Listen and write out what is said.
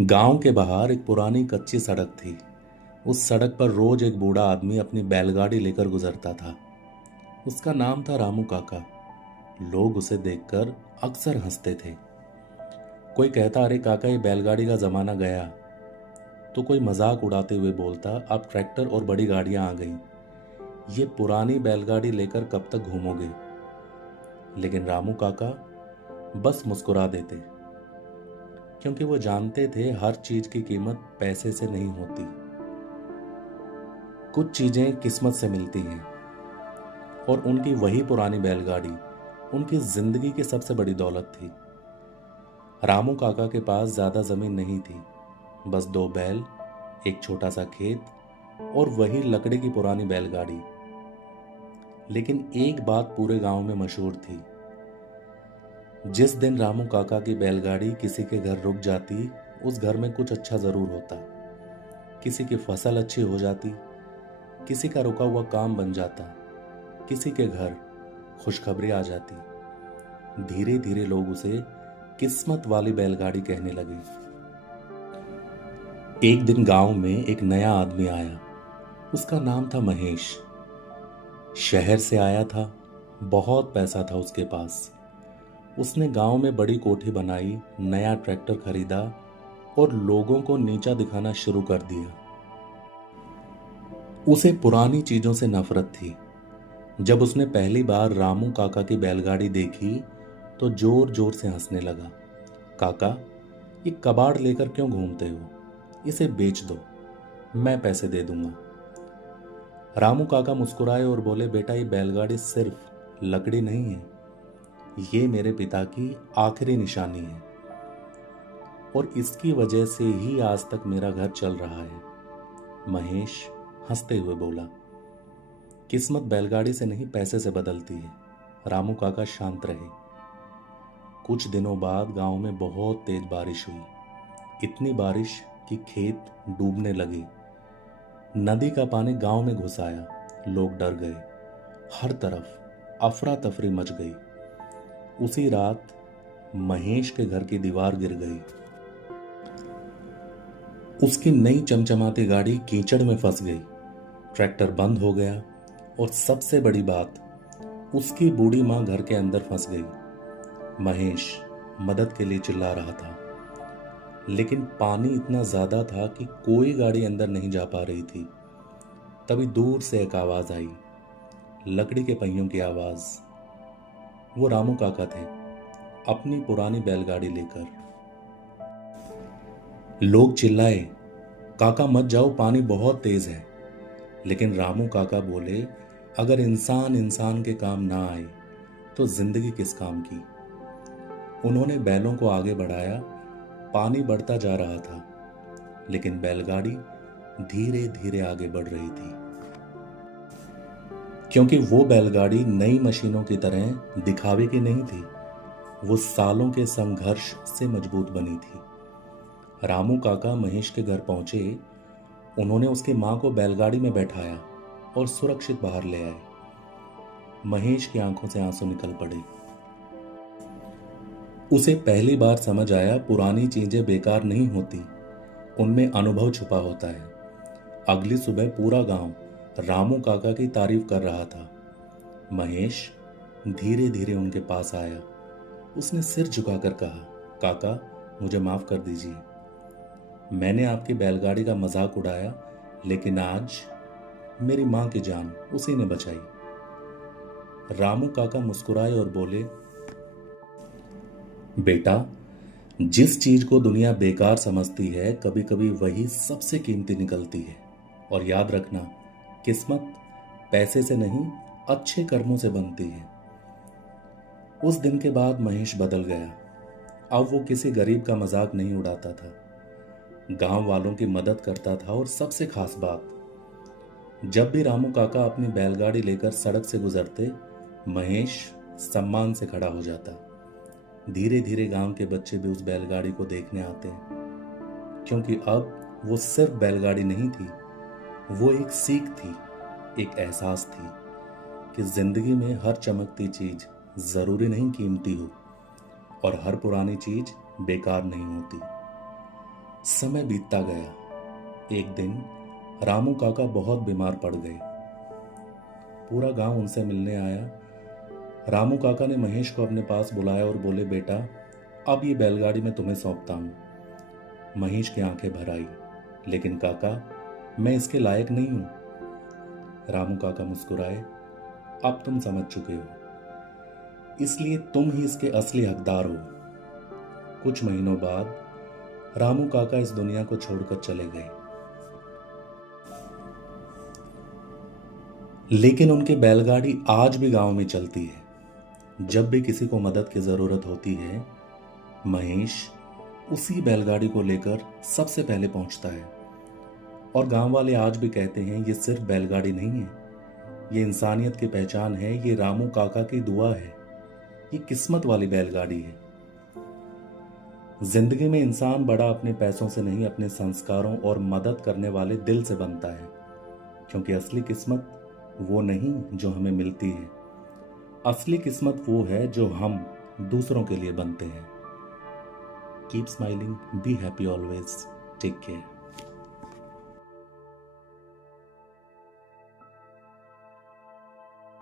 गांव के बाहर एक पुरानी कच्ची सड़क थी। उस सड़क पर रोज एक बूढ़ा आदमी अपनी बैलगाड़ी लेकर गुजरता था। उसका नाम था रामू काका। लोग उसे देखकर अक्सर हंसते थे। कोई कहता, अरे काका, ये बैलगाड़ी का जमाना गया। तो कोई मजाक उड़ाते हुए बोलता, अब ट्रैक्टर और बड़ी गाड़ियां आ गईं। ये पुरानी बैलगाड़ी लेकर कब तक घूमोगे? लेकिन रामू काका बस मुस्कुरा देते, क्योंकि वो जानते थे हर चीज की कीमत पैसे से नहीं होती। कुछ चीजें किस्मत से मिलती हैं, और उनकी वही पुरानी बैलगाड़ी उनकी जिंदगी की सबसे बड़ी दौलत थी। रामू काका के पास ज्यादा जमीन नहीं थी, बस दो बैल, एक छोटा सा खेत और वही लकड़ी की पुरानी बैलगाड़ी। लेकिन एक बात पूरे गांव में मशहूर थी। जिस दिन रामू काका की बैलगाड़ी किसी के घर रुक जाती, उस घर में कुछ अच्छा जरूर होता। किसी की फसल अच्छी हो जाती, किसी का रुका हुआ काम बन जाता, किसी के घर खुशखबरी आ जाती। धीरे धीरे लोग उसे किस्मत वाली बैलगाड़ी कहने लगे। एक दिन गांव में एक नया आदमी आया। उसका नाम था महेश। शहर से आया था। बहुत पैसा था उसके पास। उसने गांव में बड़ी कोठी बनाई, नया ट्रैक्टर खरीदा और लोगों को नीचा दिखाना शुरू कर दिया। उसे पुरानी चीजों से नफरत थी। जब उसने पहली बार रामू काका की बैलगाड़ी देखी तो जोर जोर से हंसने लगा। काका, ये कबाड़ लेकर क्यों घूमते हो? इसे बेच दो, मैं पैसे दे दूंगा। रामू काका मुस्कुराए और बोले, बेटा, ये बैलगाड़ी सिर्फ लकड़ी नहीं है, ये मेरे पिता की आखिरी निशानी है, और इसकी वजह से ही आज तक मेरा घर चल रहा है। महेश हंसते हुए बोला, किस्मत बैलगाड़ी से नहीं, पैसे से बदलती है। रामू काका शांत रहे। कुछ दिनों बाद गांव में बहुत तेज बारिश हुई। इतनी बारिश कि खेत डूबने लगे। नदी का पानी गांव में घुस आया। लोग डर गए। हर तरफ अफरा तफरी मच गई। उसी रात महेश के घर की दीवार गिर गई। उसकी नई चमचमाती गाड़ी कीचड़ में फंस गई। ट्रैक्टर बंद हो गया, और सबसे बड़ी बात, उसकी बूढ़ी मां घर के अंदर फंस गई। महेश मदद के लिए चिल्ला रहा था, लेकिन पानी इतना ज्यादा था कि कोई गाड़ी अंदर नहीं जा पा रही थी। तभी दूर से एक आवाज आई, लकड़ी के पहियों की आवाज। वो रामू काका थे, अपनी पुरानी बैलगाड़ी लेकर। लोग चिल्लाए, काका मत जाओ, पानी बहुत तेज है। लेकिन रामू काका बोले, अगर इंसान इंसान के काम ना आए तो जिंदगी किस काम की। उन्होंने बैलों को आगे बढ़ाया। पानी बढ़ता जा रहा था, लेकिन बैलगाड़ी धीरे धीरे आगे बढ़ रही थी, क्योंकि वो बैलगाड़ी नई मशीनों की तरह दिखावे की नहीं थी। वो सालों के संघर्ष से मजबूत बनी थी। रामू काका महेश के घर पहुंचे। उन्होंने उसकी मां को बैलगाड़ी में बैठाया और सुरक्षित बाहर ले आए। महेश की आंखों से आंसू निकल पड़े। उसे पहली बार समझ आया, पुरानी चीजें बेकार नहीं होती, उनमें अनुभव छुपा होता है। अगली सुबह पूरा गांव रामू काका की तारीफ कर रहा था। महेश धीरे धीरे उनके पास आया। उसने सिर झुकाकर कहा, काका, मुझे माफ कर दीजिए। मैंने आपकी बैलगाड़ी का मजाक उड़ाया, लेकिन आज मेरी मां की जान उसी ने बचाई। रामू काका मुस्कुराए और बोले, बेटा, जिस चीज को दुनिया बेकार समझती है, कभी कभी वही सबसे कीमती निकलती है। और याद रखना, किस्मत पैसे से नहीं, अच्छे कर्मों से बनती है। उस दिन के बाद महेश बदल गया। अब वो किसी गरीब का मजाक नहीं उड़ाता था, गांव वालों की मदद करता था। और सबसे खास बात, जब भी रामू काका अपनी बैलगाड़ी लेकर सड़क से गुजरते, महेश सम्मान से खड़ा हो जाता। धीरे धीरे गांव के बच्चे भी उस बैलगाड़ी को देखने आते हैं, क्योंकि अब वो सिर्फ बैलगाड़ी नहीं थी, वो एक सीख थी, एक एहसास थी कि जिंदगी में हर चमकती चीज जरूरी नहीं कीमती हो, और हर पुरानी चीज बेकार नहीं होती। समय बीतता गया। एक दिन रामू काका बहुत बीमार पड़ गए। पूरा गांव उनसे मिलने आया। रामू काका ने महेश को अपने पास बुलाया और बोले, बेटा, अब ये बैलगाड़ी मैं तुम्हें सौंपता हूं। महेश की आंखें भर आई, लेकिन काका, मैं इसके लायक नहीं हूं। रामू काका मुस्कुराए, अब तुम समझ चुके हो, इसलिए तुम ही इसके असली हकदार हो। कुछ महीनों बाद रामू काका इस दुनिया को छोड़कर चले गए, लेकिन उनकी बैलगाड़ी आज भी गांव में चलती है। जब भी किसी को मदद की जरूरत होती है, महेश उसी बैलगाड़ी को लेकर सबसे पहले पहुंचता है। और गांव वाले आज भी कहते हैं, ये सिर्फ बैलगाड़ी नहीं है, ये इंसानियत की पहचान है, ये रामू काका की दुआ है, ये किस्मत वाली बैलगाड़ी है। जिंदगी में इंसान बड़ा अपने पैसों से नहीं, अपने संस्कारों और मदद करने वाले दिल से बनता है, क्योंकि असली किस्मत वो नहीं जो हमें मिलती है, असली किस्मत वो है जो हम दूसरों के लिए बनते हैं। Keep smiling, be happy always, take care.